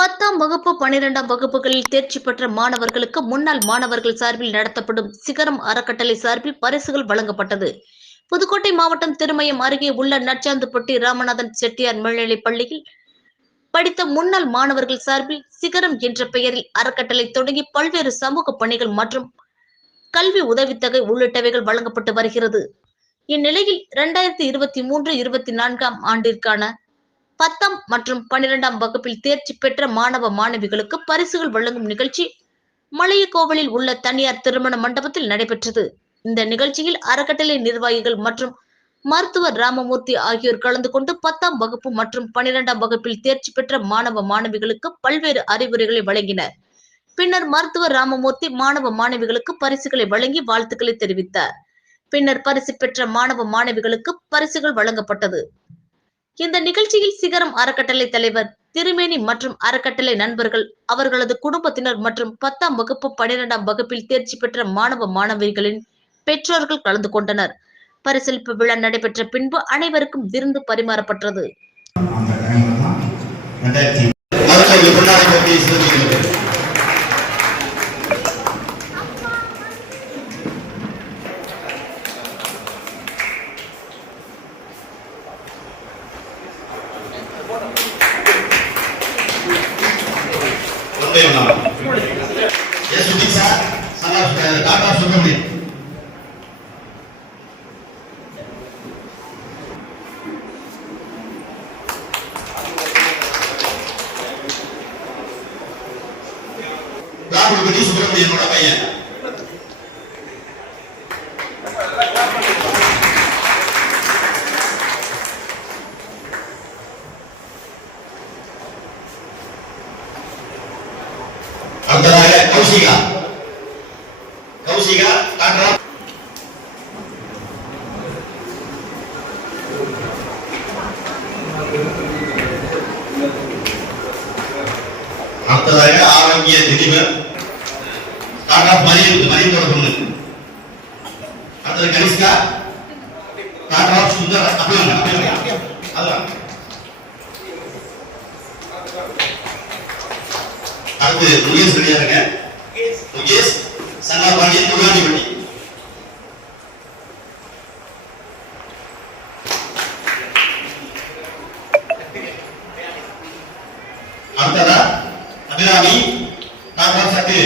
10ஆம் வகுப்பு 12ஆம் வகுப்புகளில் தேர்ச்சி பெற்ற மாணவர்களுக்கு முன்னாள் மாணவர்கள் சார்பில் நடத்தப்படும் சிகரம் அறக்கட்டளை சார்பில் பரிசுகள் வழங்கப்பட்டது. புதுக்கோட்டை மாவட்டம் திருமயம் அருகே உள்ள நச்சாந்துப்பட்டி ராமநாதன் செட்டியார் மேல்நிலைப் பள்ளியில் படித்த முன்னாள் மாணவர்கள் சார்பில் சிகரம் என்ற பெயரில் அறக்கட்டளை தொடங்கி பல்வேறு சமூக பணிகள் மற்றும் கல்வி உதவித்தொகை உள்ளிட்டவைகள் வழங்கப்பட்டு வருகிறது. இந்நிலையில் 2023-24ஆம் ஆண்டிற்கான 10ஆம் மற்றும் 12ஆம் வகுப்பில் தேர்ச்சி பெற்ற மாணவ மாணவிகளுக்கு பரிசுகள் வழங்கும் நிகழ்ச்சி மலையக்கோவிலில் உள்ள தனியார் திருமண மண்டபத்தில் நடைபெற்றது. இந்த நிகழ்ச்சியில் அறக்கட்டளை நிர்வாகிகள் மற்றும் மருத்துவர் ராமமூர்த்தி ஆகியோர் கலந்து கொண்டு 10ஆம் வகுப்பு மற்றும் 12ஆம் வகுப்பில் தேர்ச்சி பெற்ற மாணவ மாணவிகளுக்கு பல்வேறு அறிவுரைகளை வழங்கினர். பின்னர் மருத்துவர் ராமமூர்த்தி மாணவ மாணவிகளுக்கு பரிசுகளை வழங்கி வாழ்த்துக்களை தெரிவித்தார். பின்னர் பரிசு பெற்ற மாணவ மாணவிகளுக்கு பரிசுகள் வழங்கப்பட்டது. இந்த நிகழ்ச்சியில் சிகரம் அறக்கட்டளை தலைவர் திருமேனி மற்றும் அறக்கட்டளை நண்பர்கள், அவர்களது குடும்பத்தினர் மற்றும் 10ஆம் வகுப்பு 12ஆம் வகுப்பில் தேர்ச்சி பெற்ற மாணவ மாணவிகளின் பெற்றோர்கள் கலந்து கொண்டனர். பரிசளிப்பு விழா நடைபெற்ற பின்பு அனைவருக்கும் விருந்து பரிமாறப்பட்டது. சுப்பிரமணியனோட பையன் அடுத்ததாக கௌசிகா டாக்டர் அடுத்ததாக ஆரோக்கிய திலீபன் டாக்டர் மரியத்தோட பொண்ணு. அடுத்தது கனிஷ்கா டாக்டர் சுந்தர் அதுதான். அடுத்து முகேஷ் கிடையாதுங்க, முகேஷ் சங்காபாண்டியன் துர்காண்டிப்பட்டி. அடுத்ததா அபிராமி டாக்டர் சக்தி.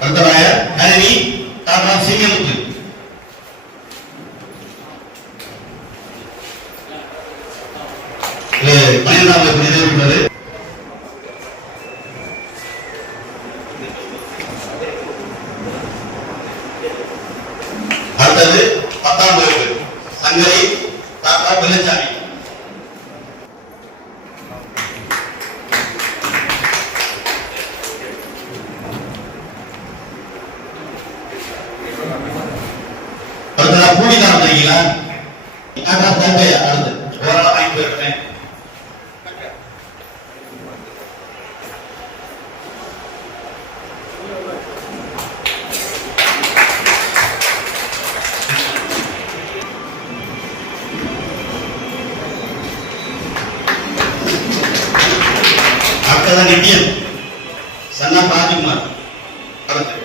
அடுத்ததாக ஹரிணி டாக்டர் சிங்கமுத்து. இது 12ஆம் வகுப்பு நிறைவேற்றது. அடுத்தது 10ஆம் வகுப்பு சங்கரி டாக்டர் வெள்ளச்சாமி. அடுத்ததா பூமிதானம் தெரியுங்களா டாக்டர் தங்கையா. அடுத்து ஓரளவு வாங்கி போயிருக்கேன். அடுத்ததான் நித்யன் சன்னா ராஜ்குமார். அடுத்து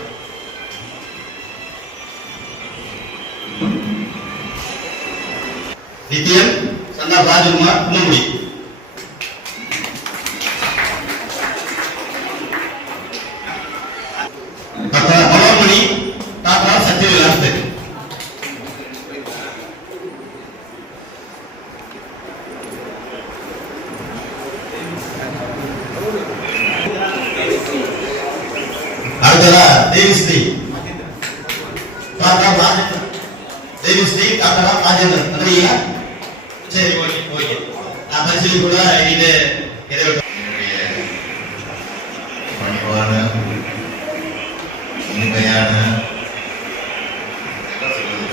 நித்யன் சன்னா ராஜ்குமார் கும்மமுடி. மனோன்மணி டாக்டர் சத்யவிலாஸ். அடுத்ததா தேவிஸ்ரீ டாக்டர் ராஜேந்திரன். தேவிஸ்ரீ டாக்டர் ராஜேந்திரன் நன்றியா. சரி, ஓகே ஓகே. நான் பரிசீலி கூட இது பணிவான இனிமையான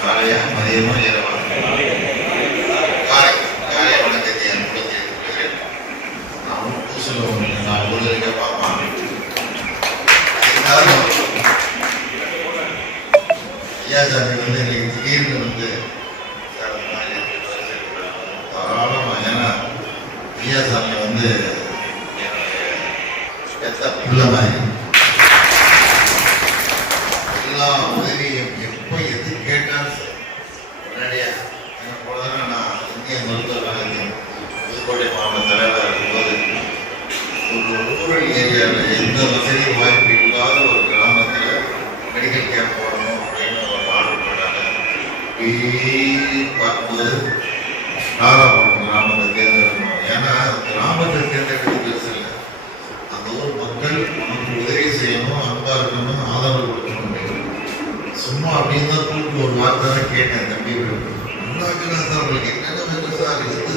காலையா மதியமா இரவா காலை வணக்கத்தை அனுப்பிக்கிறேன். நான் பூசல நான் ஊழலுக்க பார்ப்பான். ஐயா சாமி வந்து எனக்கு திடீர்னு வந்து தாராளமா, ஏன்னா ஐயாசாமி வந்து உள்ள மாதிரி எல்லா உதவியும் எப்போ எது கேட்டாலும் முன்னாடியா எனக்கு போல நான் இந்திய மருத்துவ கழகத்தின் புதுக்கோட்டை மாவட்ட தலைவராக இருக்கும்போது ஒரு ரூரல் ஏரியாவில் எந்த வசதி வாய்ப்பு இல்லாத ஒரு கிராமத்தில் மெடிக்கல் கேம்ப் போடணும் அப்படின்னு ஒரு ஆர்டர் பண்ணாங்க. பார்க்கும்போது நாகப்பட்டினம் கிராமத்தை தேர்ந்தெடுக்கணும். ஏன்னா கிராமத்தை தேர்ந்தெடுக்கிறது பெருசு இல்லை, அந்த ஊர் மக்கள் நமக்கு உதவி செய்யணும், அன்பா இருக்கணும், ஆதரவு கொடுக்கணும். சும்மா அப்படின்னு தான் கூப்பிட்டு ஒரு வார்த்தை தான் கேட்டேன். தம்பி நல்லா இருக்கிறேன் சார், உங்களுக்கு என்னென்ன வேணும் சார், இது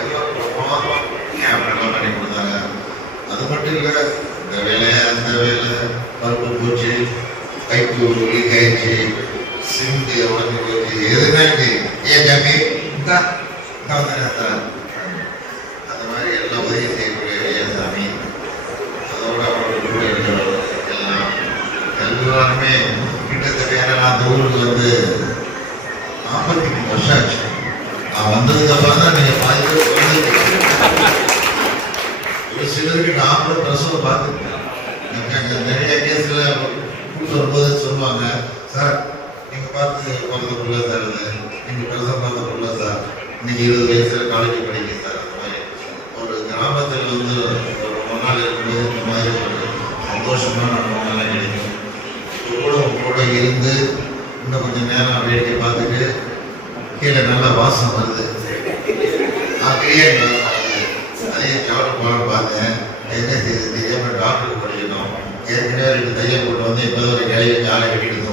எல்லாம் பிரமாதம் கேம்ப் எல்லாம் பண்ணி கொடுத்தாங்க. அது மட்டும் இல்லை, இந்த வேலை அந்த வேலை, பருப்பு பூச்சி, கைக்கு உருளி கயிற்சி, சிந்து உடனே போச்சு, எதுனா ஏன் தம்பி சார் அந்த மாதிரி எல்லாம் உதவி செய்யக்கூடிய ஐயாசாமி. அதோட அவரோட கூட இருக்கிறவர் எல்லாம் எல்லாருமே கிட்டத்தட்ட நான் அந்த ஊருக்கு வந்து 43 வருஷம் ஆச்சு. நான் வந்ததுக்கு அப்புறம் தான் நீங்க பாதி ஒரு சிலருக்கு நான் கூட பிரசவம் பார்த்துருக்கேன். நிறைய கேஸ்ல கூட்டு வரும்போது சொல்லுவாங்க, சார் நீங்க பார்த்து பிறந்த பிள்ளை சார், இது நீங்க பிரசவம் பார்த்த பிள்ளை சார், இன்னைக்கு 20 வயசுல காலேஜ் படிக்க சார். அந்த மாதிரி ஒரு கிராமத்தில் வந்து ஒரு நாள் இருக்கும்போது இந்த மாதிரி ஒரு சந்தோஷமான அனுபவங்கள்லாம் கிடைக்கும். கூட இருந்து இன்னும் கொஞ்சம் நேரம் வேடிக்கை பார்த்துட்டு கீழே நல்லா வாசம் வருது, பிரியாணி வாசம் வருது, அதையும் சாப்பிட்டு போகலான்னு பார்த்தேன். என்ன செய்யுது தெரியாம டாக்டருக்கு படிக்கணும், ஏற்கனவே 2 தையல் போட்டு வந்து இப்போ ஒரு கிளையை காலை கட்டிட்டு